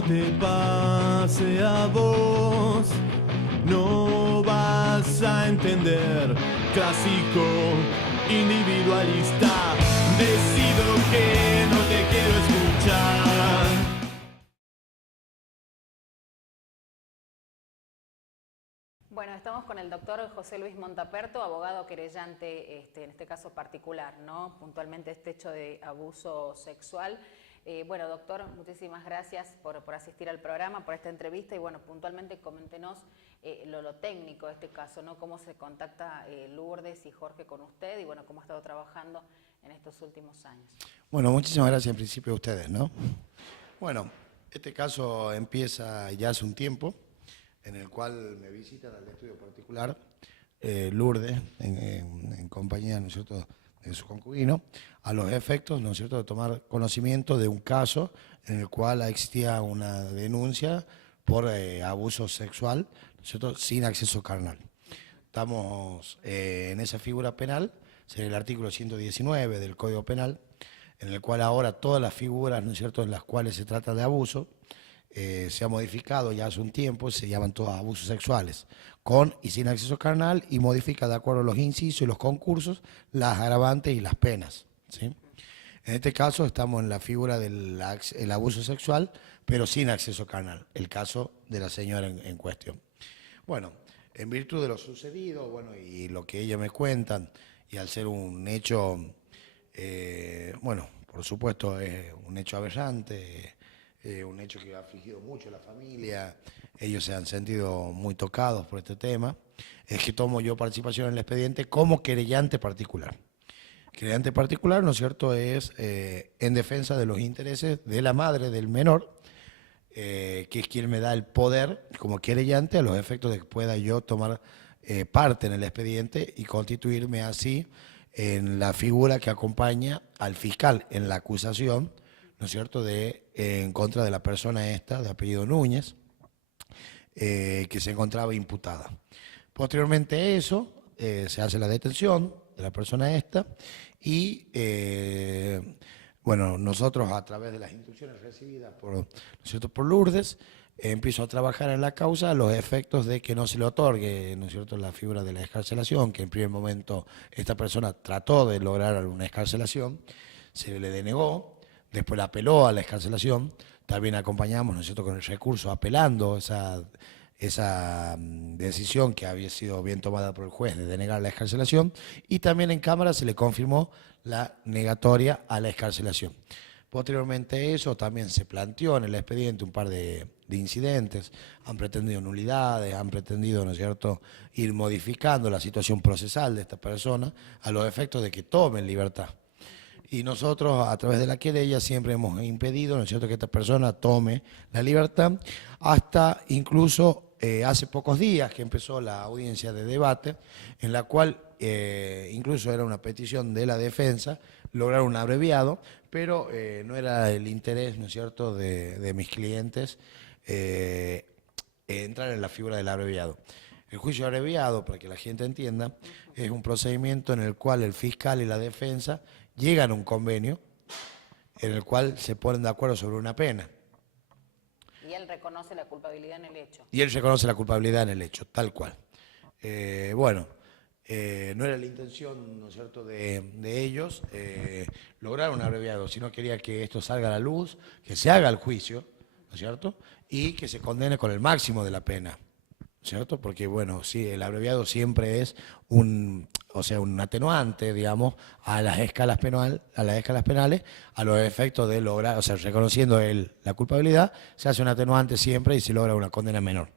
no te pase a vos, no vas a entender. Clásico, individualista, decido que no te quiero escuchar. Bueno, estamos con el doctor José Luis Montaperto, abogado querellante, en este caso particular, ¿no? Puntualmente este hecho de abuso sexual. Bueno, doctor, muchísimas gracias por asistir al programa, por esta entrevista y bueno, puntualmente coméntenos lo técnico de este caso, ¿no? Cómo se contacta Lourdes y Jorge con usted y bueno, cómo ha estado trabajando en estos últimos años. Bueno, muchísimas gracias en principio a ustedes, ¿no? Bueno, este caso empieza ya hace un tiempo, en el cual me visitan al estudio particular Lourdes, en compañía, ¿no es cierto?, de su concubino, a los efectos, ¿no es cierto?, de tomar conocimiento de un caso en el cual existía una denuncia por abuso sexual, ¿no es cierto?, sin acceso carnal. Estamos en esa figura penal, es el artículo 119 del Código Penal, en el cual ahora todas las figuras, ¿no es cierto?, en las cuales se trata de abuso, se ha modificado ya hace un tiempo, se llaman todos abusos sexuales, con y sin acceso carnal, y modifica de acuerdo a los incisos y los concursos, las agravantes y las penas, ¿sí? En este caso estamos en la figura del abuso sexual, pero sin acceso carnal, el caso de la señora en cuestión. Bueno, en virtud de lo sucedido, bueno, y lo que ellos me cuentan, y al ser un hecho, bueno, por supuesto es un hecho aberrante, un hecho que ha afligido mucho a la familia, ellos se han sentido muy tocados por este tema, es que tomo yo participación en el expediente como querellante particular. Querellante particular, ¿no es cierto?, es en defensa de los intereses de la madre del menor, que es quien me da el poder como querellante a los efectos de que pueda yo tomar parte en el expediente y constituirme así en la figura que acompaña al fiscal en la acusación, ¿no es cierto?, en contra de la persona esta, de apellido Núñez, que se encontraba imputada. Posteriormente a eso, se hace la detención de la persona esta y, bueno, nosotros a través de las instrucciones recibidas por, ¿no es cierto?, por Lourdes, empiezo a trabajar en la causa a los efectos de que no se le otorgue, ¿no es cierto?, la figura de la excarcelación, que en primer momento esta persona trató de lograr una excarcelación, se le denegó. Después la apeló a la excarcelación, también acompañamos, ¿no es cierto?, con el recurso apelando esa decisión que había sido bien tomada por el juez de denegar la excarcelación, y también en Cámara se le confirmó la negatoria a la excarcelación. Posteriormente a eso también se planteó en el expediente un par de incidentes, han pretendido nulidades, han pretendido, ¿no es cierto?, ir modificando la situación procesal de esta persona a los efectos de que tomen libertad. Y nosotros, a través de la querella, siempre hemos impedido, ¿no es cierto?, que esta persona tome la libertad, hasta incluso hace pocos días que empezó la audiencia de debate, en la cual incluso era una petición de la defensa, lograr un abreviado, pero no era el interés, ¿no es cierto?, de mis clientes entrar en la figura del abreviado. El juicio abreviado, para que la gente entienda, es un procedimiento en el cual el fiscal y la defensa llegan a un convenio en el cual se ponen de acuerdo sobre una pena. Y él reconoce la culpabilidad en el hecho. Y él reconoce la culpabilidad en el hecho, tal cual. Bueno, no era la intención, ¿no es cierto?, de ellos lograr un abreviado, sino quería que esto salga a la luz, que se haga el juicio, ¿no es cierto?, y que se condene con el máximo de la pena, ¿cierto? Porque, bueno, sí, el abreviado siempre es un atenuante, digamos, a las escalas penales, a los efectos de lograr, o sea, reconociendo él la culpabilidad, se hace un atenuante siempre y se logra una condena menor.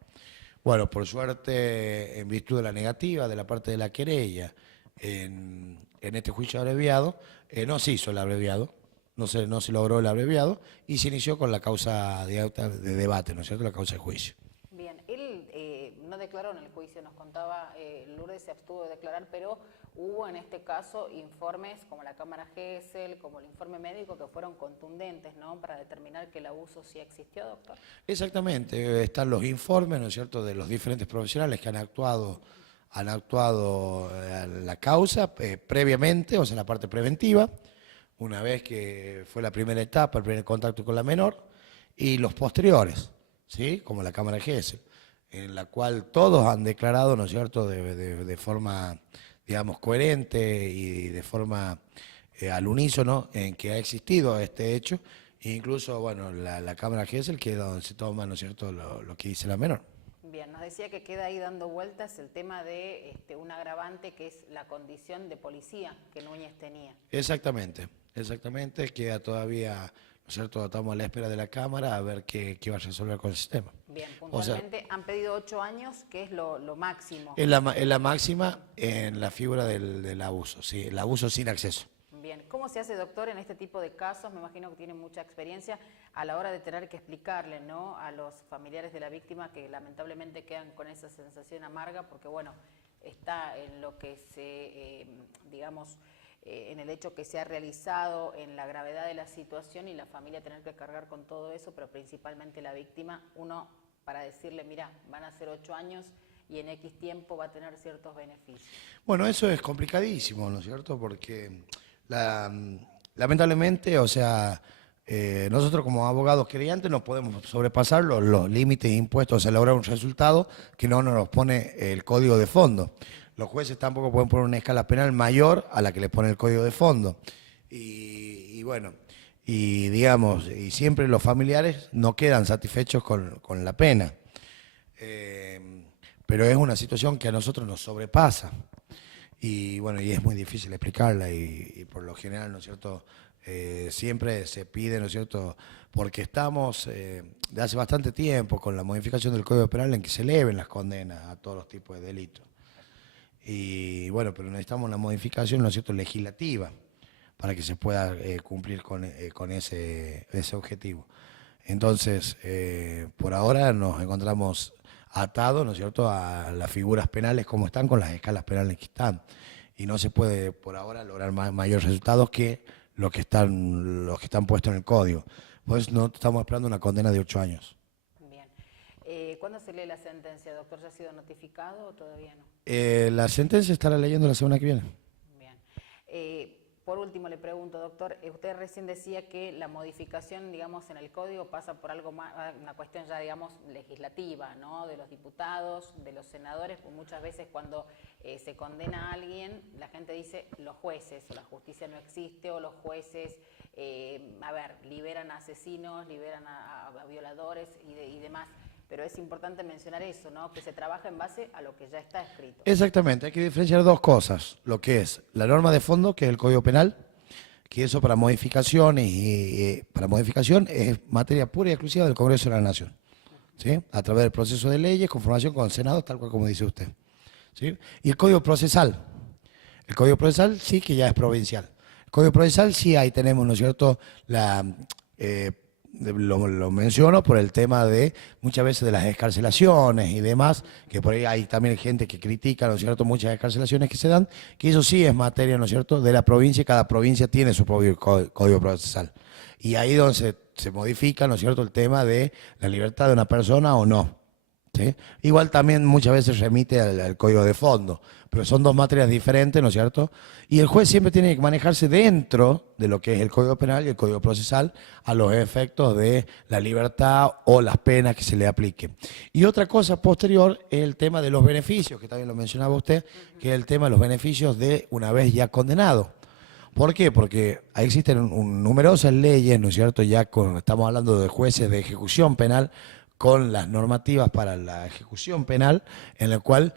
Bueno, por suerte, en virtud de la negativa de la parte de la querella en este juicio abreviado, no se hizo el abreviado, no se logró el abreviado y se inició con la causa de debate, ¿no es cierto?, la causa de juicio. Bien, él no declaró en el juicio, nos contaba, Lourdes se abstuvo de declarar, pero hubo en este caso informes como la Cámara Gesell, como el informe médico, que fueron contundentes, ¿no?, para determinar que el abuso sí existió, doctor. Exactamente, están los informes, ¿no es cierto?, de los diferentes profesionales que han actuado en la causa previamente, o sea, la parte preventiva, una vez que fue la primera etapa, el primer contacto con la menor, y los posteriores, ¿sí? Como la Cámara Gesell, en la cual todos han declarado, ¿no es cierto?, de forma, digamos, coherente y de forma al unísono en que ha existido este hecho, e incluso, bueno, la Cámara Gesell, que es donde se toma, ¿no es cierto?, lo que dice la menor. Bien, nos decía que queda ahí dando vueltas el tema de un agravante que es la condición de policía que Núñez tenía. Exactamente, queda todavía, ¿no es cierto?, estamos a la espera de la Cámara a ver qué va a resolver con el sistema. Bien, puntualmente han pedido 8 años, que es lo máximo. Es la máxima en la figura del abuso, sí, el abuso sin acceso. Bien, ¿cómo se hace, doctor, en este tipo de casos? Me imagino que tiene mucha experiencia a la hora de tener que explicarle, ¿no?, a los familiares de la víctima que lamentablemente quedan con esa sensación amarga porque, bueno, está en lo que se, digamos, en el hecho que se ha realizado, en la gravedad de la situación y la familia tener que cargar con todo eso, pero principalmente la víctima, uno para decirle, mira, van a ser 8 años y en X tiempo va a tener ciertos beneficios. Bueno, eso es complicadísimo, ¿no es cierto?, porque lamentablemente, o sea, nosotros como abogados querellantes no podemos sobrepasar los límites impuestos a lograr un resultado que no nos pone el código de fondo. Los jueces tampoco pueden poner una escala penal mayor a la que les pone el código de fondo. Y bueno, y digamos, y siempre los familiares no quedan satisfechos con la pena. Pero es una situación que a nosotros nos sobrepasa. Y bueno, y es muy difícil explicarla y por lo general, ¿no es cierto?, siempre se pide, ¿no es cierto?, porque estamos de hace bastante tiempo con la modificación del Código Penal en que se eleven las condenas a todos los tipos de delitos. Y bueno, pero necesitamos una modificación, ¿no es cierto?, legislativa para que se pueda cumplir con ese objetivo. Entonces, por ahora nos encontramos atados, ¿no es cierto?, a las figuras penales como están, con las escalas penales que están. Y no se puede por ahora lograr mayores resultados que los que están puestos en el código. Pues no estamos esperando una condena de 8 años. Bien. ¿Cuándo se lee la sentencia, doctor? ¿Ya ha sido notificado o todavía no? La sentencia estará leyendo la semana que viene. Bien. Por último, le pregunto, doctor, usted recién decía que la modificación, digamos, en el código pasa por algo más, una cuestión ya, digamos, legislativa, ¿no?, de los diputados, de los senadores, pues muchas veces cuando se condena a alguien, la gente dice los jueces, o la justicia no existe, o los jueces, liberan a asesinos, liberan a violadores y demás. Pero es importante mencionar eso, ¿no?, que se trabaja en base a lo que ya está escrito. Exactamente, hay que diferenciar dos cosas. Lo que es la norma de fondo, que es el Código Penal, que eso para modificaciones para modificación es materia pura y exclusiva del Congreso de la Nación, ¿sí?, a través del proceso de leyes, conformación con el Senado, tal cual como dice usted, ¿sí? Y el Código Procesal sí que ya es provincial. El Código Procesal sí, ahí tenemos, ¿no es cierto?, lo menciono por el tema de muchas veces de las excarcelaciones y demás, que por ahí hay también gente que critica, ¿no es cierto?, muchas excarcelaciones que se dan, que eso sí es materia, ¿no es cierto?, de la provincia, y cada provincia tiene su propio código procesal. Y ahí donde se modifica, ¿no es cierto?, el tema de la libertad de una persona o no, ¿sí? Igual también muchas veces remite al código de fondo, pero son dos materias diferentes, ¿no es cierto? Y el juez siempre tiene que manejarse dentro de lo que es el Código Penal y el Código Procesal a los efectos de la libertad o las penas que se le apliquen. Y otra cosa posterior es el tema de los beneficios, que también lo mencionaba usted, que es el tema de los beneficios de una vez ya condenado. ¿Por qué? Porque ahí existen numerosas leyes, ¿no es cierto? Ya estamos hablando de jueces de ejecución penal, con las normativas para la ejecución penal, en la cual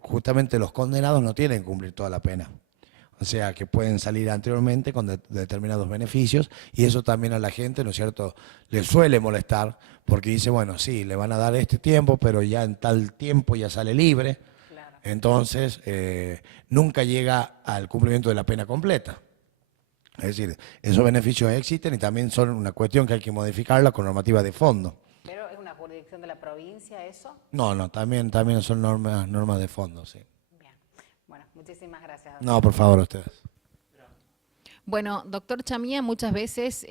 justamente los condenados no tienen que cumplir toda la pena. O sea, que pueden salir anteriormente con determinados beneficios, y eso también a la gente, ¿no es cierto?, le suele molestar, porque dice, bueno, sí, le van a dar este tiempo, pero ya en tal tiempo ya sale libre. Claro. Entonces, nunca llega al cumplimiento de la pena completa. Es decir, esos beneficios existen y también son una cuestión que hay que modificarla con normativa de fondo. ¿Pero es una jurisdicción de la provincia eso? No, también son normas de fondo, sí. Bien. Bueno, muchísimas gracias, doctor. No, por favor, ustedes. Bueno, doctor Chamía, muchas veces,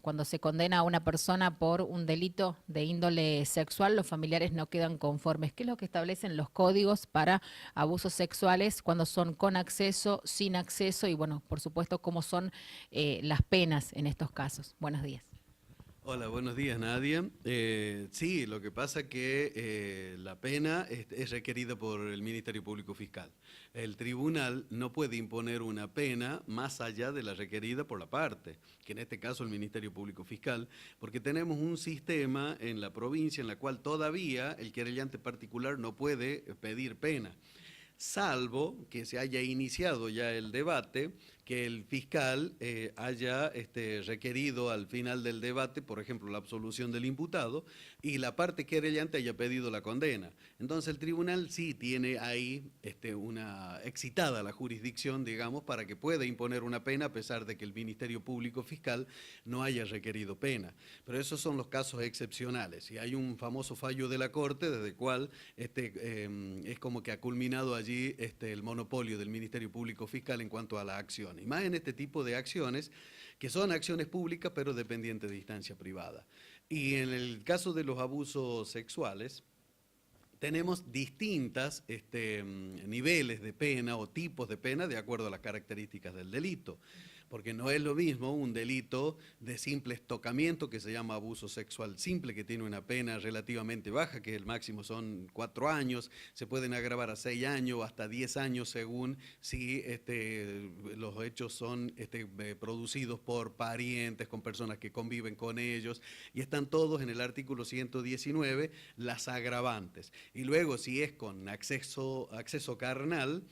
cuando se condena a una persona por un delito de índole sexual, los familiares no quedan conformes. ¿Qué es lo que establecen los códigos para abusos sexuales cuando son con acceso, sin acceso y, bueno, por supuesto, cómo son las penas en estos casos? Buenos días. Hola, buenos días, Nadia. Sí, lo que pasa que la pena es requerida por el Ministerio Público Fiscal. El tribunal no puede imponer una pena más allá de la requerida por la parte, que en este caso el Ministerio Público Fiscal, porque tenemos un sistema en la provincia en la cual todavía el querellante particular no puede pedir pena, salvo que se haya iniciado ya el debate, que el fiscal haya requerido al final del debate, por ejemplo, la absolución del imputado, y la parte querellante haya pedido la condena. Entonces el tribunal sí tiene ahí una excitada la jurisdicción, digamos, para que pueda imponer una pena a pesar de que el Ministerio Público Fiscal no haya requerido pena. Pero esos son los casos excepcionales. Y hay un famoso fallo de la Corte desde el cual es como que ha culminado allí el monopolio del Ministerio Público Fiscal en cuanto a la acción. Y más en este tipo de acciones, que son acciones públicas pero dependientes de instancia privada. Y en el caso de los abusos sexuales, tenemos distintos niveles de pena o tipos de pena de acuerdo a las características del delito. Porque no es lo mismo un delito de simple estocamiento, que se llama abuso sexual simple, que tiene una pena relativamente baja, que el máximo son 4 años, se pueden agravar a 6 años o hasta 10 años según si los hechos son producidos por parientes, con personas que conviven con ellos, y están todos en el artículo 119, las agravantes. Y luego si es con acceso carnal,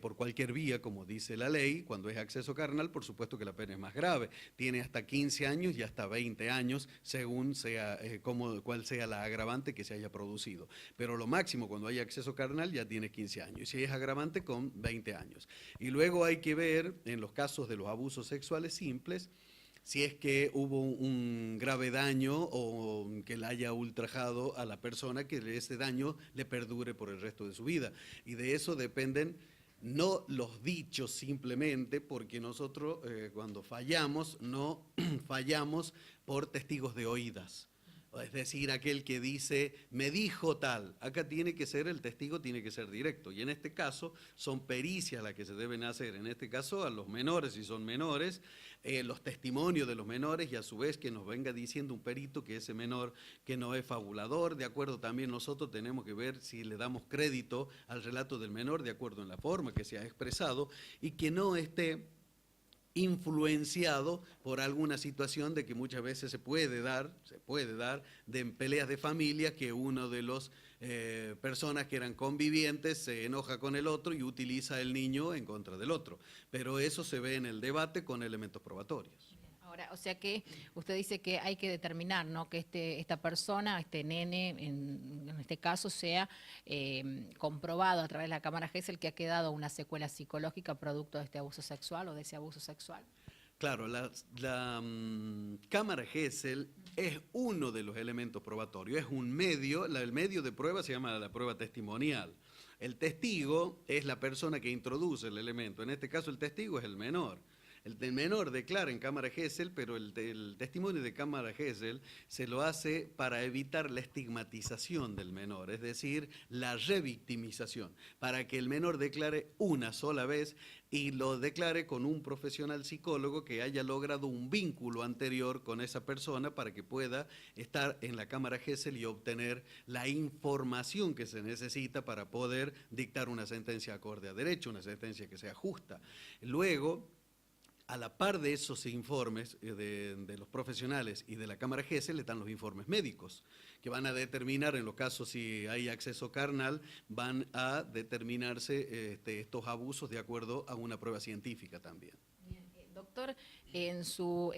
por cualquier vía, como dice la ley, cuando es acceso carnal, por supuesto que la pena es más grave. Tiene hasta 15 años y hasta 20 años, según sea, cuál sea la agravante que se haya producido. Pero lo máximo cuando hay acceso carnal ya tiene 15 años. Y si es agravante, con 20 años. Y luego hay que ver, en los casos de los abusos sexuales simples, si es que hubo un grave daño o que le haya ultrajado a la persona, que ese daño le perdure por el resto de su vida. Y de eso dependen no los dichos simplemente, porque nosotros cuando fallamos, no fallamos por testigos de oídas. Es decir, aquel que dice, me dijo tal. Acá tiene que ser, el testigo tiene que ser directo. Y en este caso son pericias las que se deben hacer. En este caso a los menores, si son menores, los testimonios de los menores, y a su vez que nos venga diciendo un perito que ese menor que no es fabulador. De acuerdo, también nosotros tenemos que ver si le damos crédito al relato del menor de acuerdo en la forma que se ha expresado y que no esté influenciado por alguna situación de que muchas veces se puede dar de peleas de familia, que uno de los personas que eran convivientes se enoja con el otro y utiliza el niño en contra del otro. Pero eso se ve en el debate con elementos probatorios. Ahora, o sea que usted dice que hay que determinar, ¿no?, que esta persona, este nene, en este caso, sea comprobado a través de la cámara Gesell que ha quedado una secuela psicológica producto de este abuso sexual o de ese abuso sexual. Claro, la cámara Gesell es uno de los elementos probatorios, es un medio, el medio de prueba se llama la prueba testimonial. El testigo es la persona que introduce el elemento, en este caso el testigo es el menor. El menor declara en cámara Gesell, pero el testimonio de cámara Gesell se lo hace para evitar la estigmatización del menor, es decir, la revictimización, para que el menor declare una sola vez y lo declare con un profesional psicólogo que haya logrado un vínculo anterior con esa persona para que pueda estar en la cámara Gesell y obtener la información que se necesita para poder dictar una sentencia acorde a derecho, una sentencia que sea justa. Luego, a la par de esos informes de los profesionales y de la cámara Gesell están los informes médicos, que van a determinar, en los casos si hay acceso carnal, van a determinarse estos abusos de acuerdo a una prueba científica también. Doctor, en su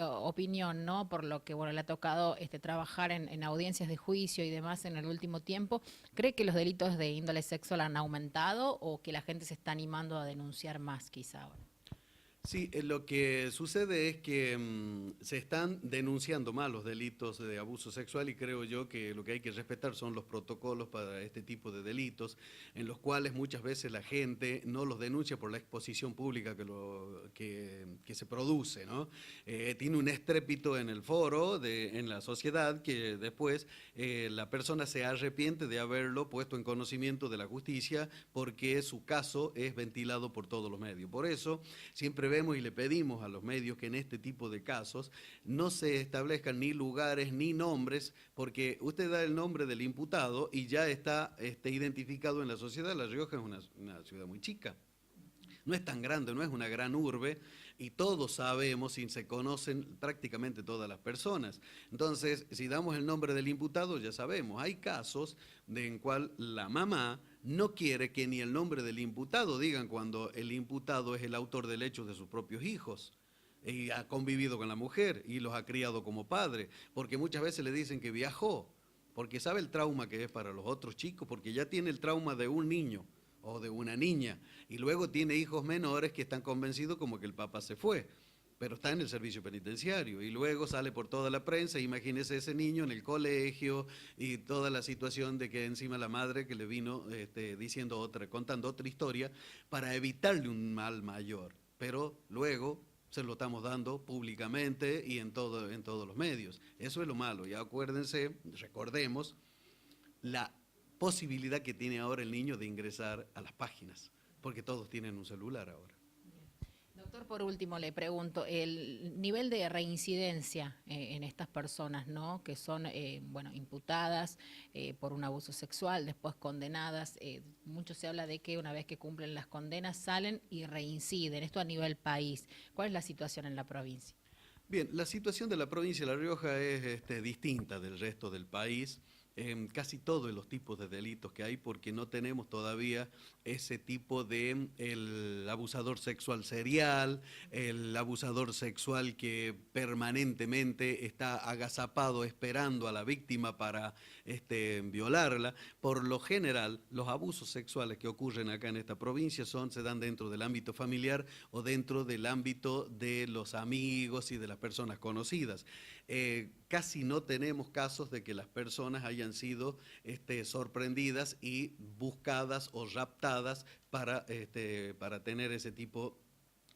opinión, ¿no?, por lo que le ha tocado trabajar en audiencias de juicio y demás en el último tiempo, ¿cree que los delitos de índole sexual han aumentado o que la gente se está animando a denunciar más quizá ahora? Sí, lo que sucede es que se están denunciando más los delitos de abuso sexual y creo yo que lo que hay que respetar son los protocolos para este tipo de delitos, en los cuales muchas veces la gente no los denuncia por la exposición pública que se produce, ¿no? Tiene un estrépito en el foro, en la sociedad, que después la persona se arrepiente de haberlo puesto en conocimiento de la justicia porque su caso es ventilado por todos los medios. Por eso siempre vemos y le pedimos a los medios que en este tipo de casos no se establezcan ni lugares ni nombres, porque usted da el nombre del imputado y ya está identificado en la sociedad. La Rioja es una ciudad muy chica. No es tan grande, no es una gran urbe, y todos sabemos y se conocen prácticamente todas las personas. Entonces, si damos el nombre del imputado, ya sabemos. Hay casos en cual la mamá no quiere que ni el nombre del imputado digan cuando el imputado es el autor del hecho de sus propios hijos. Y ha convivido con la mujer y los ha criado como padre, porque muchas veces le dicen que viajó, porque sabe el trauma que es para los otros chicos, porque ya tiene el trauma de un niño o de una niña, y luego tiene hijos menores que están convencidos como que el papá se fue, pero está en el servicio penitenciario, y luego sale por toda la prensa. Imagínese ese niño en el colegio y toda la situación de que encima la madre que le vino contando otra historia para evitarle un mal mayor, pero luego se lo estamos dando públicamente y en todos los medios. Eso es lo malo. Y acuérdense, recordemos la posibilidad que tiene ahora el niño de ingresar a las páginas, porque todos tienen un celular ahora. Doctor, por último le pregunto, el nivel de reincidencia en estas personas, ¿no?, que son imputadas por un abuso sexual, después condenadas, mucho se habla de que una vez que cumplen las condenas salen y reinciden, esto a nivel país. ¿Cuál es la situación en la provincia? Bien, la situación de la provincia de La Rioja es distinta del resto del país. Casi todos los tipos de delitos que hay, porque no tenemos todavía ese tipo de el abusador sexual serial, el abusador sexual que permanentemente está agazapado esperando a la víctima para violarla. Por lo general, los abusos sexuales que ocurren acá en esta provincia se dan dentro del ámbito familiar o dentro del ámbito de los amigos y de las personas conocidas. Casi no tenemos casos de que las personas hayan sido sorprendidas y buscadas o raptadas para tener ese tipo,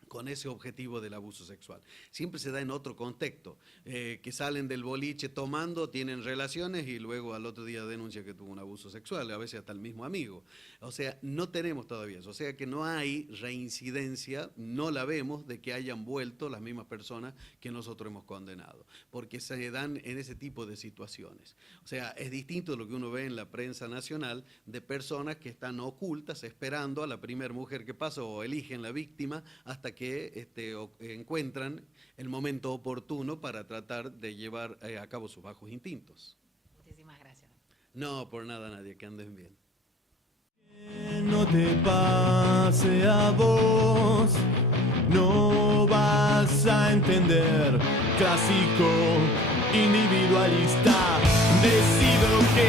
con ese objetivo del abuso sexual. Siempre se da en otro contexto, que salen del boliche tomando, tienen relaciones y luego al otro día denuncia que tuvo un abuso sexual, a veces hasta el mismo amigo. O sea, no tenemos todavía eso, o sea que no hay reincidencia, no la vemos de que hayan vuelto las mismas personas que nosotros hemos condenado, porque se dan en ese tipo de situaciones. O sea, es distinto de lo que uno ve en la prensa nacional de personas que están ocultas esperando a la primera mujer que pasa o eligen la víctima hasta que encuentran el momento oportuno para tratar de llevar a cabo sus bajos instintos. Muchísimas gracias. No, por nada, nadie, que anden bien. Que no te pase a vos, no vas a entender. Clásico, individualista, decido que